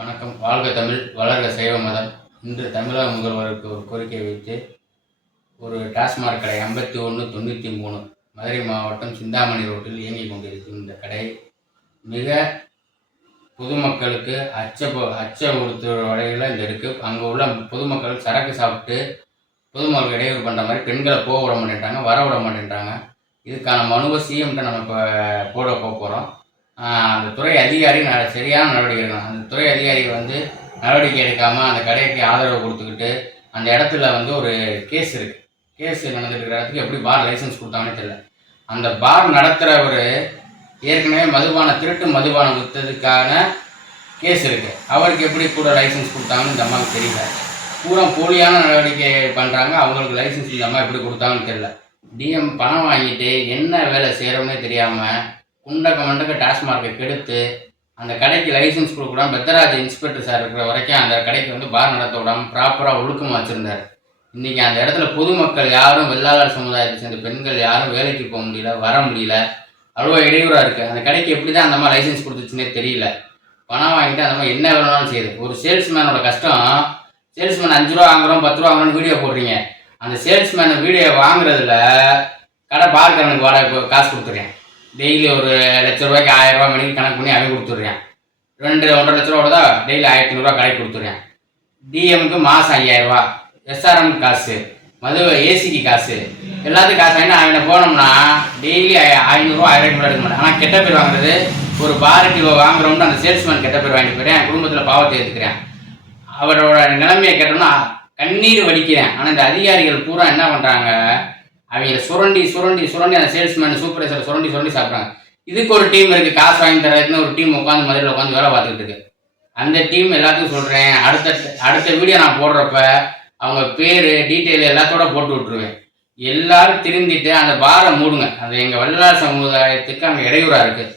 வணக்கம். வாழ்க தமிழ், வளர்க சைவ மதம். இன்று தமிழக முதல்வருக்கு ஒரு கோரிக்கை வைத்து ஒரு டாஸ்மாக் கடை 5193 மதுரை மாவட்டம் சிந்தாமணி ரோட்டில் இயங்கிக் கொண்டிருக்கும் இந்த கடை மிக பொதுமக்களுக்கு அச்ச உறுத்துற வகையில் இந்த இருக்குது. அங்கே உள்ள பொதுமக்கள் சரக்கு சாப்பிட்டு பொதுமக்கள் இடையூறு பண்ணுற மாதிரி பெண்களை போக விட மாட்டேன்ட்டாங்க, வர விட மாட்டேன்ட்டாங்க. இதுக்கான மனுவை சிஎம்கிட்ட நம்ம இப்போ போட போகிறோம். அந்த துறை அதிகாரி சரியான நடவடிக்கை எடுக்கணும். அந்த துறை அதிகாரி நடவடிக்கை எடுக்காமல் அந்த கடைக்கு ஆதரவு கொடுத்துக்கிட்டு அந்த இடத்துல ஒரு கேஸ் இருக்குது. கேஸ் நடந்துட்டு இருக்கிற இடத்துக்கு எப்படி பார் லைசன்ஸ் கொடுத்தாங்கன்னு தெரியல. அந்த பார் நடத்துகிறவர் ஏற்கனவே திருட்டு மதுபானம் விற்றதுக்கான கேஸ் இருக்குது. அவருக்கு எப்படி கூட லைசன்ஸ் கொடுத்தாங்கன்னு இந்த அம்மாவுக்கு தெரியல. பூரா போலியான நடவடிக்கை பண்ணுறாங்க. அவங்களுக்கு லைசன்ஸ் இந்த அம்மா எப்படி கொடுத்தாங்கன்னு தெரியல. டிஎம் பணம் வாங்கிட்டு என்ன வேலை செய்கிறோம்னே தெரியாமல் குண்டக்க மண்டக்க டாஸ்மார்க்கை கெடுத்து அந்த கடைக்கு லைசன்ஸ் கொடுக்கூடாம பெத்தராஜ் இன்ஸ்பெக்டர் சார் இருக்கிற வரைக்கும் அந்த கடைக்கு பார் நடத்த விடாமல் ப்ராப்பராக ஒழுக்கமாக வச்சுருந்தார். இன்றைக்கி அந்த இடத்துல பொதுமக்கள் யாரும் வெள்ளாளர் சமுதாயத்தை சேர்ந்த பெண்கள் யாரும் வேலைக்கு போக முடியல, வர முடியல, அவ்வளோ இடையூறாக இருக்குது. அந்த கடைக்கு எப்படி தான் அந்த மாதிரி லைசன்ஸ் கொடுத்துச்சுன்னே தெரியல. பணம் வாங்கிட்டு அந்த மாதிரி என்ன வேணும்னாலும் செய்யுது. ஒரு சேல்ஸ்மேனோட கஷ்டம், சேல்ஸ்மேன் 5 ரூபா வாங்குறோம் 10 ரூபா வாங்குறோன்னு வீடியோ போடுறீங்க. அந்த சேல்ஸ்மேனை வீடியோ வாங்குறதுல கடை பார்க்கறனுக்கு வாடகை காசு கொடுத்துருக்கேன். டெய்லி ஒரு ₹1,00,000 1000 மணிக்கு கணக்கு பண்ணி அவன் கொடுத்துட்றேன். 2-1.5 லட்ச ரூபா தான் டெய்லி 1500 கடைக்கு கொடுத்துட்றேன். டிஎம்க்கு மாதம் 5000, எஸ்ஆர்எம்க்கு காசு, மது ஏசிக்கு காசு, எல்லாத்துக்கும் காசு வாங்கினா அவனை போனோம்னா டெய்லி 500 1000 எடுக்க மாட்டேன். ஆனால் கெட்ட பேர் வாங்குறது ஒரு பாருக்கு வாங்குறோம்னு அந்த சேல்ஸ்மேன் கெட்ட பேர் வாங்கிட்டு போயிட்டேன். என் குடும்பத்தில் பாவத்தை ஏற்றுக்கிறேன். அவரோட நிலைமையை கேட்டோம்னா கண்ணீர் வடிக்கிறேன். ஆனால் இந்த அதிகாரிகள் பூரா என்ன பண்ணுறாங்க, அவங்க சுரண்டி அந்த சேல்ஸ்மேன் சூப்பர்வைசரை சுரண்டி சாப்பிட்றாங்க. இதுக்கு ஒரு டீம் இருக்குது, காசு வாங்கி தரதுன்னு ஒரு டீம் மதுரையில் உட்காந்து வேலை பார்த்துக்கிட்டு இருக்கு. அந்த டீம் எல்லாத்துக்கும் சொல்கிறேன், அடுத்த வீடியோ நான் போடுறப்ப அவங்க பேர் டீட்டெயில் எல்லாத்தோட போட்டு விட்டுருவேன். எல்லாரும் திருந்திட்டு அந்த பாரை மூடுங்க. அது எங்கள் வல்லார் சமுதாயத்துக்கு அங்கே இடையூறாக இருக்குது.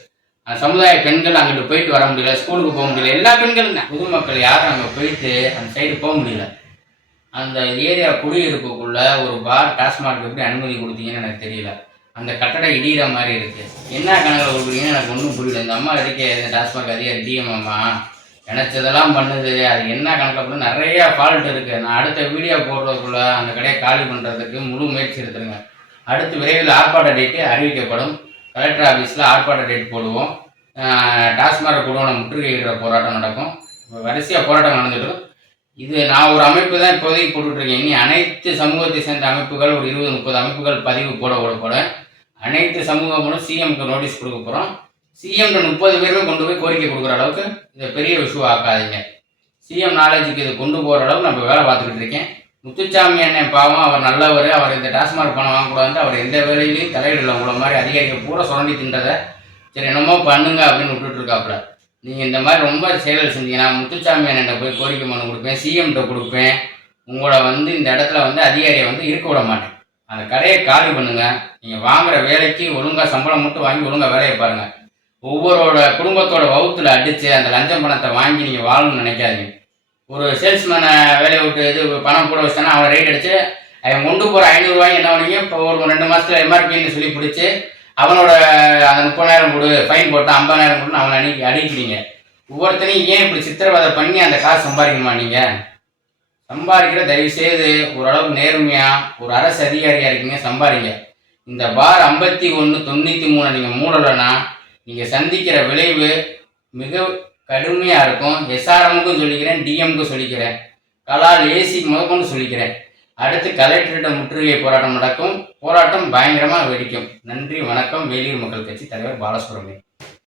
அந்த சமுதாய பெண்கள் அங்கிட்டு போயிட்டு வர முடியல, ஸ்கூலுக்கு போக முடியல. எல்லா பெண்களும் தான், பொதுமக்கள் யாரும் அங்கே போயிட்டு அந்த சைடு போக முடியல. அந்த ஏரியா குடியிருப்புக்குள்ள ஒரு பார் டாஸ்மார்க் எப்படி அனுமதி கொடுத்தீங்கன்னு எனக்கு தெரியல. அந்த கட்டடம் இடிகிற மாதிரி இருக்குது. என்ன கணக்கில் கொடுக்குறீங்கன்னு எனக்கு ஒன்றும் புரியல. இந்த அம்மா இருக்க டாஸ்மார்க் அதிகாரி டிஎம் அம்மா நினச்சதெல்லாம் பண்ணுது. அது என்ன கணக்கில் பண்ண நிறையா ஃபால்ட் இருக்குது. நான் அடுத்த வீடியோ போடுறதுக்குள்ள அந்த கடையை காலி பண்ணுறதுக்கு முழு முயற்சி எடுத்துருங்க. அடுத்து விரைவில் ஆர்ப்பாட்ட டேட்டு அறிவிக்கப்படும். கலெக்டர் ஆஃபீஸில் ஆர்ப்பாட்ட டேட் போடுவோம். டாஸ்மார்க் குடோனை முற்றுகையிடுற போராட்டம் நடக்கும். வரிசையாக போராட்டம் நடந்துட்டு. இது நான் ஒரு அமைப்பு தான் இப்போதைக்கு போட்டுட்ருக்கேன். இனி அனைத்து சமூகத்தை சேர்ந்த அமைப்புகள் ஒரு 20-30 அமைப்புகள் பதிவு போட அனைத்து சமூகங்களும் சிஎம்க்கு நோட்டீஸ் கொடுக்க போகிறோம். சிஎம்க்கு 30 பேருமே கொண்டு போய் கோரிக்கை கொடுக்குற அளவுக்கு இதை பெரிய விஷயம் ஆக்காதீங்க. சிஎம் நாலேஜுக்கு இதை கொண்டு போகிற அளவுக்கு நம்ம வேலை பார்த்துக்கிட்டு இருக்கேன். முத்துச்சாமி அண்ணன் பாவம், அவர் நல்லவர். அவர் இந்த டாஸ்மார்க் பணம் வாங்கக்கூடாது. அவர் எந்த வேலையிலையும் தலையிடல. உங்களை மாதிரி அதிகாரிகள் பூரா சுரண்டி தின்றதை சரி என்னமோ பண்ணுங்க அப்படின்னு விட்டுட்டுருக்காப்புல. நீங்கள் இந்த மாதிரி ரொம்ப செயல் செஞ்சீங்கன்னா முத்துச்சாமி அண்ணன் போய் கோரிக்கை மனு கொடுப்பேன், சிஎம்கிட்ட கொடுப்பேன். உங்களை இந்த இடத்துல அதிகாரியை இருக்க விட மாட்டேன். அந்த கடையை காலி பண்ணுங்கள். நீங்கள் வாங்குகிற வேலைக்கு ஒழுங்காக சம்பளம் மட்டும் வாங்கி ஒழுங்காக வேலையை பாருங்கள். ஒவ்வொருட குடும்பத்தோட வகுத்தில் அடித்து அந்த லஞ்சம் பணத்தை வாங்கி நீங்கள் வாழணும்னு நினைக்காதீங்க. ஒரு சேல்ஸ்மேனை வேலையை விட்டு பணம் கூட வச்சுட்டானா அவனை ரைட் அடித்து அவன் கொண்டு போகிற 500 ரூபாய் என்ன பண்ணீங்க, இப்போ ஒரு 2 மாதத்தில் எம்ஆர்பின்னு சொல்லி பிடிச்சி அவனோட அந்த 30,000 கொடு, ஃபைன் போட்டால் 50,000 கொடுன்னு அவனை அடிக்கிறீங்க. ஒவ்வொருத்தனையும் ஏன் இப்படி சித்திரவதை பண்ணி அந்த காசு சம்பாதிக்கணுமா? நீங்கள் சம்பாதிக்கிற தயவுசெய்து ஓரளவுக்கு நேர்மையாக ஒரு அரசு அதிகாரியாக இருக்கீங்க, சம்பாதிங்க. இந்த பார் 5193 நீங்கள் மூடலைன்னா நீங்கள் சந்திக்கிற விளைவு மிக கடுமையாக இருக்கும். எஸ்ஆர்எம்முக்கும் சொல்லிக்கிறேன், டிஎம்முக்கும் சொல்லிக்கிறேன், கலால் ஏசிக்கு முதற்கொண்டு சொல்லிக்கிறேன். அடுத்து கலெக்டர்கிட்ட முற்றுகை போராட்டம் நடக்கும். போராட்டம் பயங்கரமாக வெடிக்கும். நன்றி, வணக்கம். வேலூர் மக்கள் கட்சி தலைவர் பாலசுப்ரமணியன்.